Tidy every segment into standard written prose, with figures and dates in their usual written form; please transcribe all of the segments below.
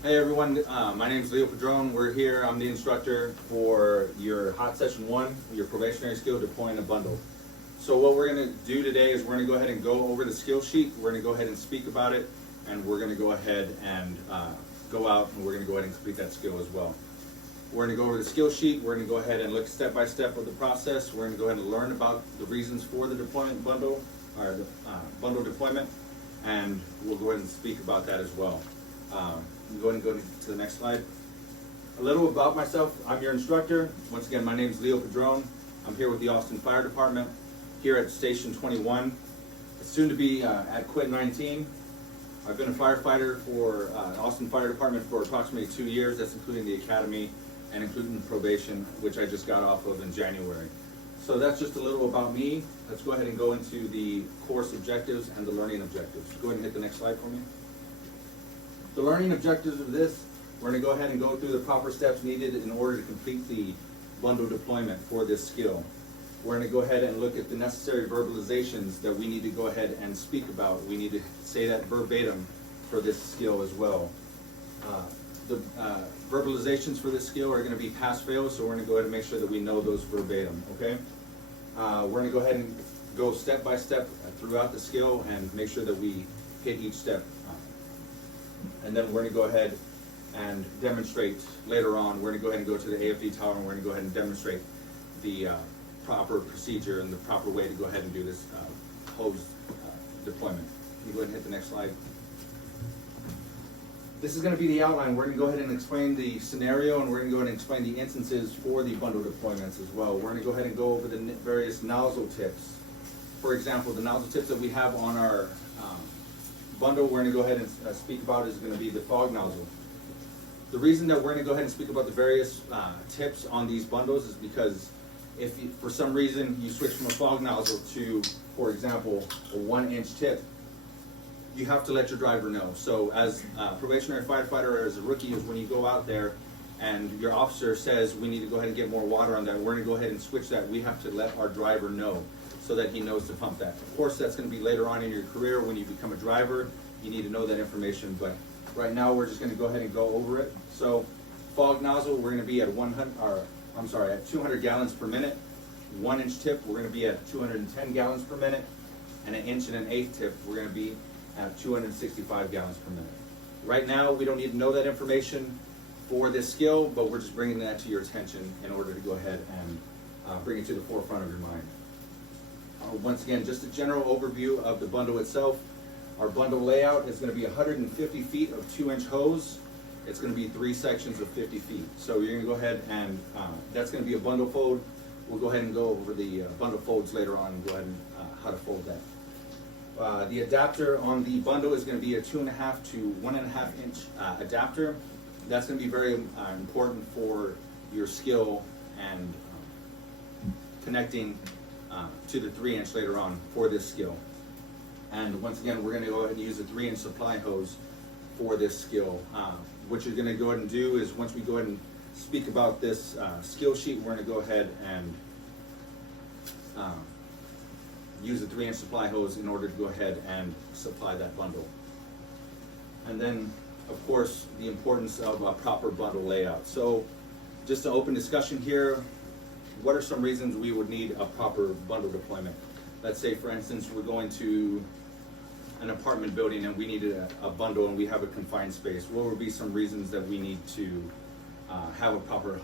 Hey everyone, my name is Leo Padron. We're here. I'm the instructor for your Hot Session 1, your probationary skill deploying a bundle. So what we're going to do today is we're going to go ahead and go over the skill sheet. We're going to go ahead and speak about it, and we're going to go ahead and go out and we're going to go ahead and complete that skill as well. We're going to go over the skill sheet. We're going to go ahead and look step by step of the process. We're going to go ahead and learn about the reasons for the deployment bundle, or the bundle deployment, and we'll go ahead and speak about that as well. Go ahead and go to the next slide. A little about myself. I'm your instructor. Once again, my name is Leo Padron. I'm here with the Austin Fire Department, here at Station 21, soon to be at Quit 19. I've been a firefighter for Austin Fire Department for approximately 2 years. That's including the academy and including probation, which I just got off of in January. So that's just a little about me. Let's go ahead and go into the course objectives and the learning objectives. Go ahead and hit the next slide for me. The learning objectives of this, we're going to go ahead and go through the proper steps needed in order to complete the bundle deployment for this skill. We're going to go ahead and look at the necessary verbalizations that we need to go ahead and speak about. We need to say that verbatim for this skill as well. The verbalizations for this skill are going to be pass-fail, so we're going to go ahead and make sure that we know those verbatim, okay? We're going to go ahead and go step by step throughout the skill and make sure that we hit each step. And then we're going to go ahead and demonstrate later on. We're going to go ahead and go to the AFD tower, and we're going to go ahead and demonstrate the proper procedure and the proper way to go ahead and do this hose deployment. Can you go ahead and hit the next slide? This is going to be the outline. We're going to go ahead and explain the scenario, and we're going to go ahead and explain the instances for the bundle deployments as well. We're going to go ahead and go over the various nozzle tips. For example, the nozzle tips that we have on our bundle we're going to go ahead and speak about is going to be the fog nozzle. The reason that we're going to go ahead and speak about the various tips on these bundles is because if you, for some reason you switch from a fog nozzle to, for example, a 1-inch tip, you have to let your driver know. So as a probationary firefighter or as a rookie, is when you go out there and your officer says we need to go ahead and get more water on that, we're going to go ahead and switch that. We have to let our driver know so that he knows to pump that. Of course, that's going to be later on in your career when you become a driver. You need to know that information, but right now we're just going to go ahead and go over it. So, fog nozzle, we're going to be at 200 gallons per minute. 1-inch tip, we're going to be at 210 gallons per minute, and an 1 1/8 tip, we're going to be at 265 gallons per minute. Right now, we don't need to know that information for this skill, but we're just bringing that to your attention in order to go ahead and bring it to the forefront of your mind. Once again, just a general overview of the bundle itself. Our bundle layout is going to be 150 feet of 2-inch hose. It's going to be 3 sections of 50 feet. So you're going to go ahead and, that's going to be a bundle fold. We'll go ahead and go over the bundle folds later on and go ahead and how to fold that. The adapter on the bundle is going to be a 2.5 to 1.5 inch adapter. That's going to be very important for your skill and connecting to the 3-inch later on for this skill. And once again, we're going to go ahead and use a 3-inch supply hose for this skill. What you're going to go ahead and do is once we go ahead and speak about this skill sheet, we're going to go ahead and use a 3-inch supply hose in order to go ahead and supply that bundle. And then, of course, the importance of a proper bundle layout. So just an open discussion here. What are some reasons we would need a proper bundle deployment? Let's say, for instance, we're going to an apartment building and we need a bundle and we have a confined space. What would be some reasons that we need to have a proper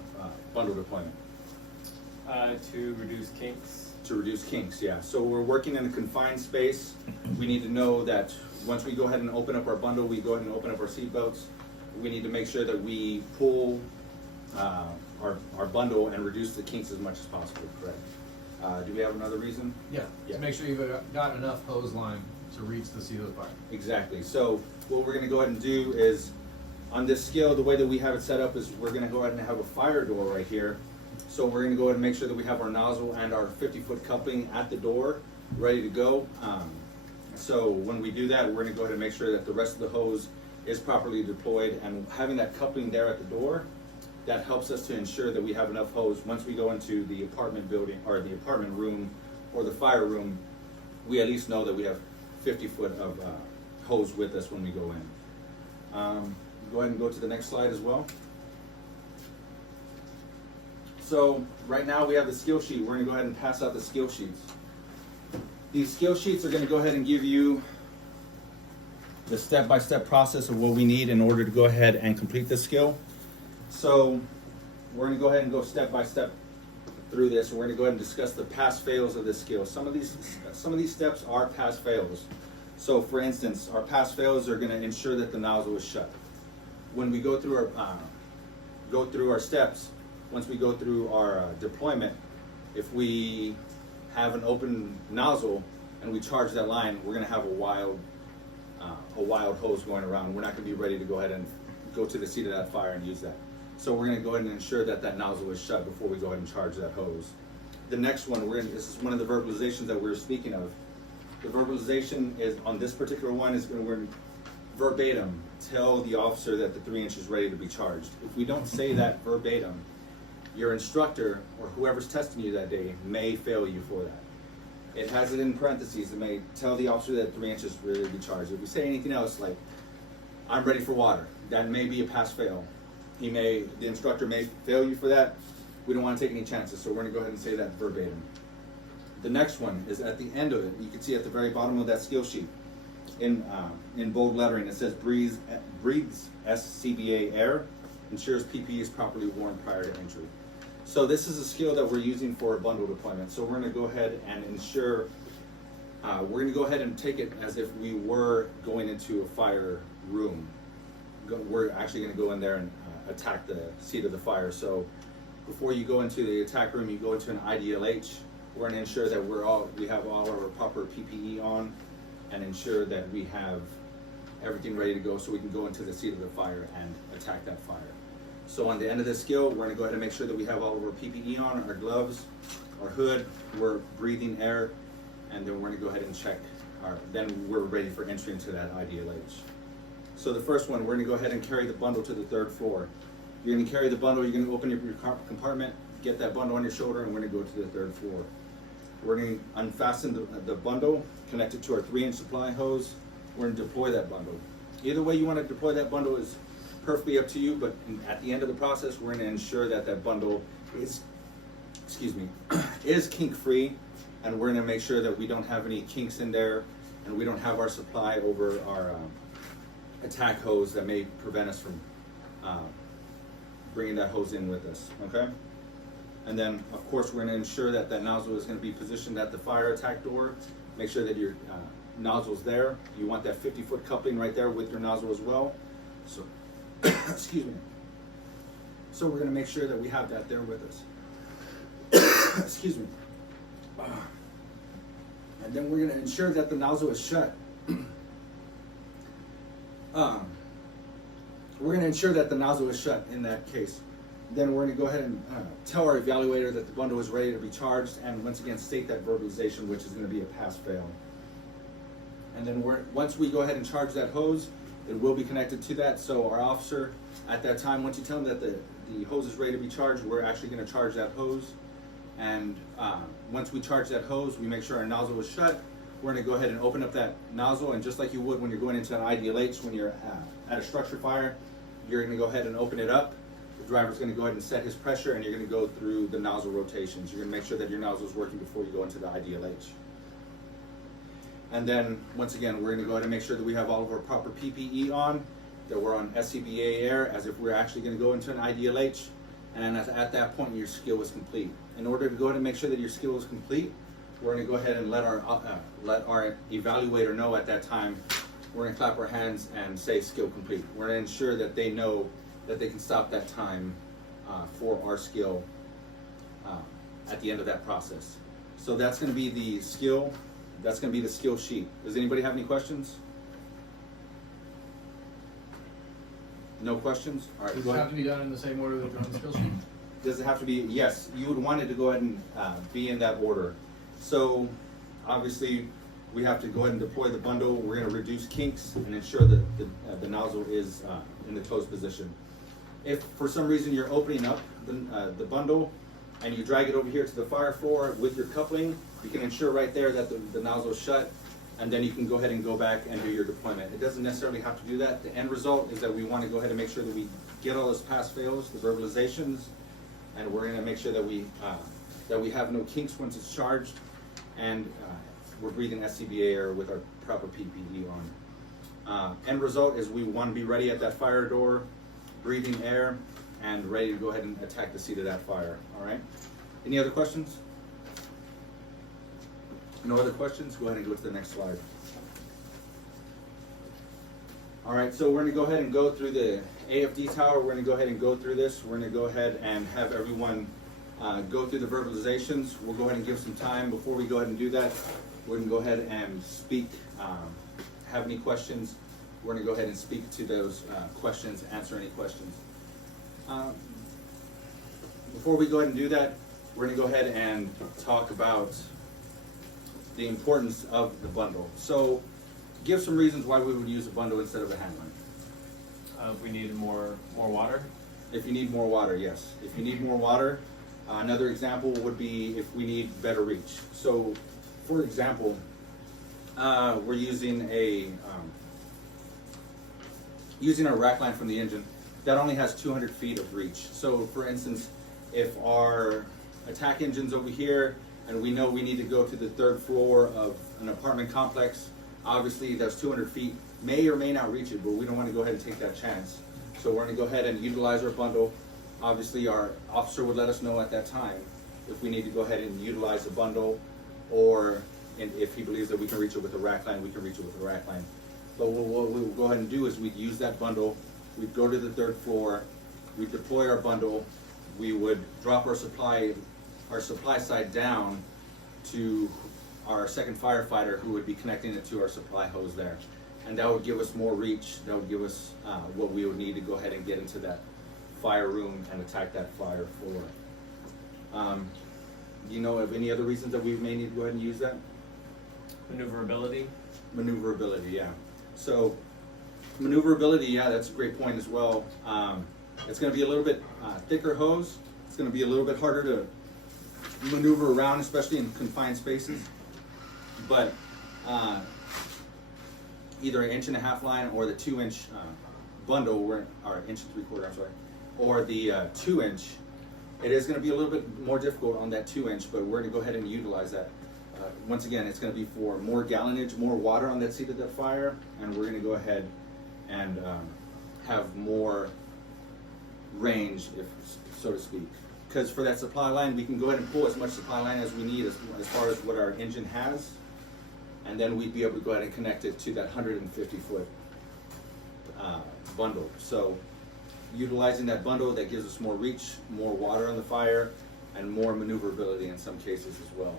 bundle deployment? To reduce kinks. To reduce kinks, yeah. So we're working in a confined space. We need to know that once we go ahead and open up our bundle, we go ahead and open up our seat belts. We need to make sure that we pull our bundle and reduce the kinks as much as possible, correct? Do we have another reason? Yeah, to make sure you've got enough hose line to reach the seat of the fire. Exactly. So what we're going to go ahead and do is, on this skill, the way that we have it set up is we're going to go ahead and have a fire door right here. So we're going to go ahead and make sure that we have our nozzle and our 50-foot coupling at the door ready to go. So when we do that, we're going to go ahead and make sure that the rest of the hose is properly deployed, and having that coupling there at the door, that helps us to ensure that we have enough hose. Once we go into the apartment building or the apartment room or the fire room, we at least know that we have 50 foot of hose with us when we go in. go ahead and go to the next slide as well. So right now we have the skill sheet. We're gonna go ahead and pass out the skill sheets. These skill sheets are gonna go ahead and give you the step-by-step process of what we need in order to go ahead and complete this skill. So we're gonna go ahead and go step-by-step through this. We're gonna go ahead and discuss the pass-fails of this skill. Some of these steps are pass-fails. So for instance, our pass-fails are gonna ensure that the nozzle is shut. When we go through our steps, once we go through our deployment, if we have an open nozzle and we charge that line, we're gonna have a wild hose going around. We're not gonna be ready to go ahead and go to the seat of that fire and use that. So we're gonna go ahead and ensure that that nozzle is shut before we go ahead and charge that hose. The next one, this is one of the verbalizations that we were speaking of. The verbalization is, on this particular one, is we're gonna verbatim tell the officer that the 3-inch is ready to be charged. If we don't say that verbatim, your instructor or whoever's testing you that day may fail you for that. It has it in parentheses. It may tell the officer that 3 inches ready to be charged. If we say anything else like, I'm ready for water, that may be a pass-fail. The instructor may fail you for that. We don't want to take any chances, so we're going to go ahead and say that verbatim. The next one is at the end of it. You can see at the very bottom of that skill sheet, in bold lettering, it says breathes SCBA air, ensures PPE is properly worn prior to entry. So this is a skill that we're using for a bundle deployment. So we're going to go ahead and ensure, we're going to go ahead and take it as if we were going into a fire room. We're actually going to go in there and attack the seat of the fire. So before you go into the attack room, you go into an IDLH. We're going to ensure that we have all our proper PPE on and ensure that we have everything ready to go so we can go into the seat of the fire and attack that fire. So on the end of this skill, we're going to go ahead and make sure that we have all of our PPE on, our gloves, our hood, we're breathing air, and then we're going to go ahead and check then we're ready for entry into that IDLH. So the first one, we're going to go ahead and carry the bundle to the 3rd floor. You're going to carry the bundle, you're going to open your compartment, get that bundle on your shoulder, and we're going to go to the 3rd floor. We're going to unfasten the bundle, connect it to our 3-inch supply hose. We're going to deploy that bundle. Either way you want to deploy that bundle is perfectly up to you, but at the end of the process, we're going to ensure that that bundle is kink-free, and we're going to make sure that we don't have any kinks in there, and we don't have our supply over our attack hose that may prevent us from bringing that hose in with us, okay? And then, of course, we're going to ensure that that nozzle is going to be positioned at the fire attack door. Make sure that your nozzle's there. You want that 50-foot coupling right there with your nozzle as well. So, excuse me. So we're going to make sure that we have that there with us. Excuse me. And then we're going to ensure that the nozzle is shut. We're going to ensure that the nozzle is shut in that case. Then we're going to go ahead and tell our evaluator that the bundle is ready to be charged, and once again state that verbalization, which is going to be a pass-fail. And then once we go ahead and charge that hose, it will be connected to that. So our officer at that time, once you tell them that the hose is ready to be charged, we're actually going to charge that hose. And once we charge that hose, we make sure our nozzle is shut. We're going to go ahead and open up that nozzle, and just like you would when you're going into an IDLH, when you're at a structure fire, you're going to go ahead and open it up. The driver's going to go ahead and set his pressure, and you're going to go through the nozzle rotations. You're going to make sure that your nozzle is working before you go into the IDLH. And then, once again, we're going to go ahead and make sure that we have all of our proper PPE on, that we're on SCBA air, as if we're actually going to go into an IDLH. And at that point, your skill is complete. In order to go ahead and make sure that your skill is complete, we're going to go ahead and let our evaluator know at that time. We're going to clap our hands and say skill complete. We're going to ensure that they know that they can stop that time for our skill at the end of that process. So that's going to be the skill. That's going to be the skill sheet. Does anybody have any questions? No questions? All right. Does it have to be done in the same order that you're on the skill sheet? Does it have to be? Yes, you would want it to go ahead and be in that order. So obviously we have to go ahead and deploy the bundle. We're going to reduce kinks and ensure that the nozzle is in the closed position. If for some reason you're opening up the bundle and you drag it over here to the fire floor with your coupling, you can ensure right there that the nozzle is shut. and then you can go ahead and go back and do your deployment. It doesn't necessarily have to do that. The end result is that we want to go ahead and make sure that we get all those pass fails, the verbalizations, and we're going to make sure that we have no kinks once it's charged, and we're breathing SCBA air with our proper PPE on. End result is we want to be ready at that fire door, breathing air, and ready to go ahead and attack the seat of that fire. All right. Any other questions? No other questions? Go ahead and go to the next slide. All right, so we're going to go ahead and go through the AFD tower. We're going to go ahead and go through this. We're going to go ahead and have everyone go through the verbalizations. We'll go ahead and give some time before we go ahead and do that. We're going to go ahead and speak. Have any questions? We're going to go ahead and speak to those questions, answer any questions. Before we go ahead and do that, we're going to go ahead and talk about the importance of the bundle. So give some reasons why we would use a bundle instead of a handler. If we need more water. If you need more water, yes. If you need more water, another example would be if we need better reach. So for example, we're using a rack line from the engine that only has 200 feet of reach. So for instance, if our attack engine's over here and we know we need to go to the 3rd floor of an apartment complex, obviously those 200 feet may or may not reach it, but we don't want to go ahead and take that chance. So we're going to go ahead and utilize our bundle. Obviously our officer would let us know at that time if we need to go ahead and utilize a bundle, or if he believes that we can reach it with a rack line, we can reach it with a rack line. But what we will go ahead and do is we'd use that bundle, we'd go to the 3rd floor, we'd deploy our bundle, we would drop our supply side down to our second firefighter who would be connecting it to our supply hose there. And that would give us more reach, that would give us what we would need to go ahead and get into that fire room and attack that fire floor. Do you know of any other reasons that we may need to go ahead and use that? Maneuverability. Maneuverability, yeah. So maneuverability, yeah, that's a great point as well. It's going to be a little bit thicker hose. It's going to be a little bit harder to maneuver around, especially in confined spaces. But either an 1.5 inch line or the 2-inch bundle, or 1 3/4 inch, I'm sorry, or the 2-inch, it is going to be a little bit more difficult on that 2-inch, but we're going to go ahead and utilize that. Once again, it's going to be for more gallonage, more water on that seat of that fire, and we're going to go ahead and have more range, if so to speak. Because for that supply line, we can go ahead and pull as much supply line as we need as far as what our engine has, and then we'd be able to go ahead and connect it to that 150-foot bundle. So utilizing that bundle, that gives us more reach, more water on the fire, and more maneuverability in some cases as well.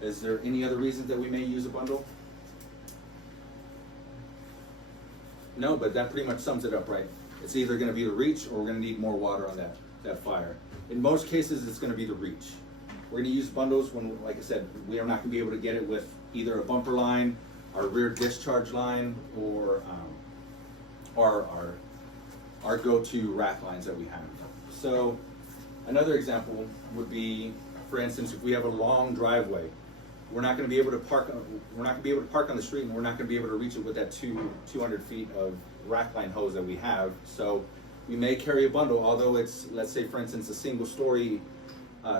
Is there any other reasons that we may use a bundle? No, but that pretty much sums it up, right? It's either going to be the reach or we're going to need more water on that fire. In most cases, it's going to be the reach. We're going to use bundles when, like I said, we are not going to be able to get it with either a bumper line, our rear discharge line, or our go-to rack lines that we have. So another example would be, for instance, if we have a long driveway, we're not going to be able to park. We're not going to be able to park on the street, and we're not going to be able to reach it with that 200 feet of rack line hose that we have. So we may carry a bundle, although it's, let's say, for instance, a single-story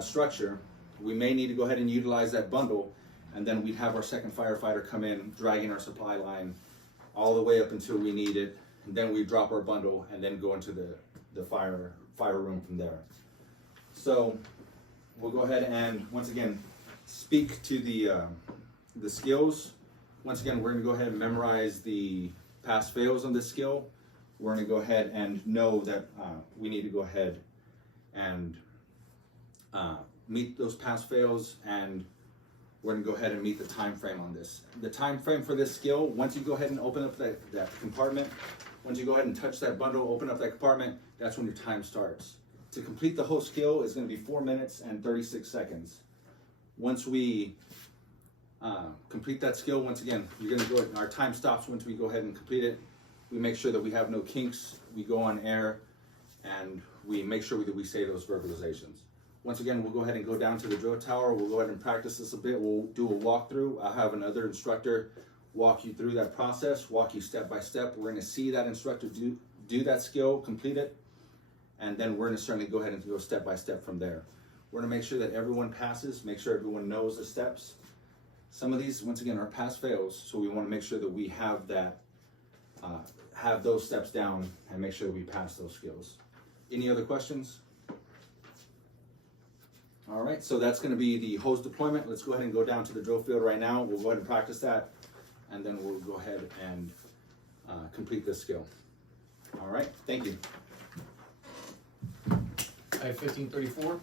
structure. We may need to go ahead and utilize that bundle, and then we'd have our second firefighter come in, dragging our supply line all the way up until we need it. And then we drop our bundle and then go into the fire room from there. So we'll go ahead and once again speak to the skills. Once again, we're going to go ahead and memorize the pass fails on this skill. We're going to go ahead and know that we need to go ahead and meet those pass fails, and we're going to go ahead and meet the time frame on this. The time frame for this skill, once you go ahead and open up that compartment, once you go ahead and touch that bundle, open up that compartment, that's when your time starts. To complete the whole skill is going to be 4 minutes and 36 seconds. Once we complete that skill, once again, you're going to go. Our time stops once we go ahead and complete it. We make sure that we have no kinks. We go on air, and we make sure that we say those verbalizations. Once again, we'll go ahead and go down to the drill tower. We'll go ahead and practice this a bit. We'll do a walkthrough. I'll have another instructor walk you through that process, walk you step by step. We're gonna see that instructor do that skill, complete it, and then we're gonna certainly go ahead and go step by step from there. We're gonna make sure that everyone passes, make sure everyone knows the steps. Some of these, once again, are pass fails, so we wanna make sure that we have that, have those steps down and make sure that we pass those skills. Any other questions? All right, so that's gonna be the hose deployment. Let's go ahead and go down to the drill field right now. We'll go ahead and practice that, and then we'll go ahead and complete this skill. All right, thank you. I have 1534.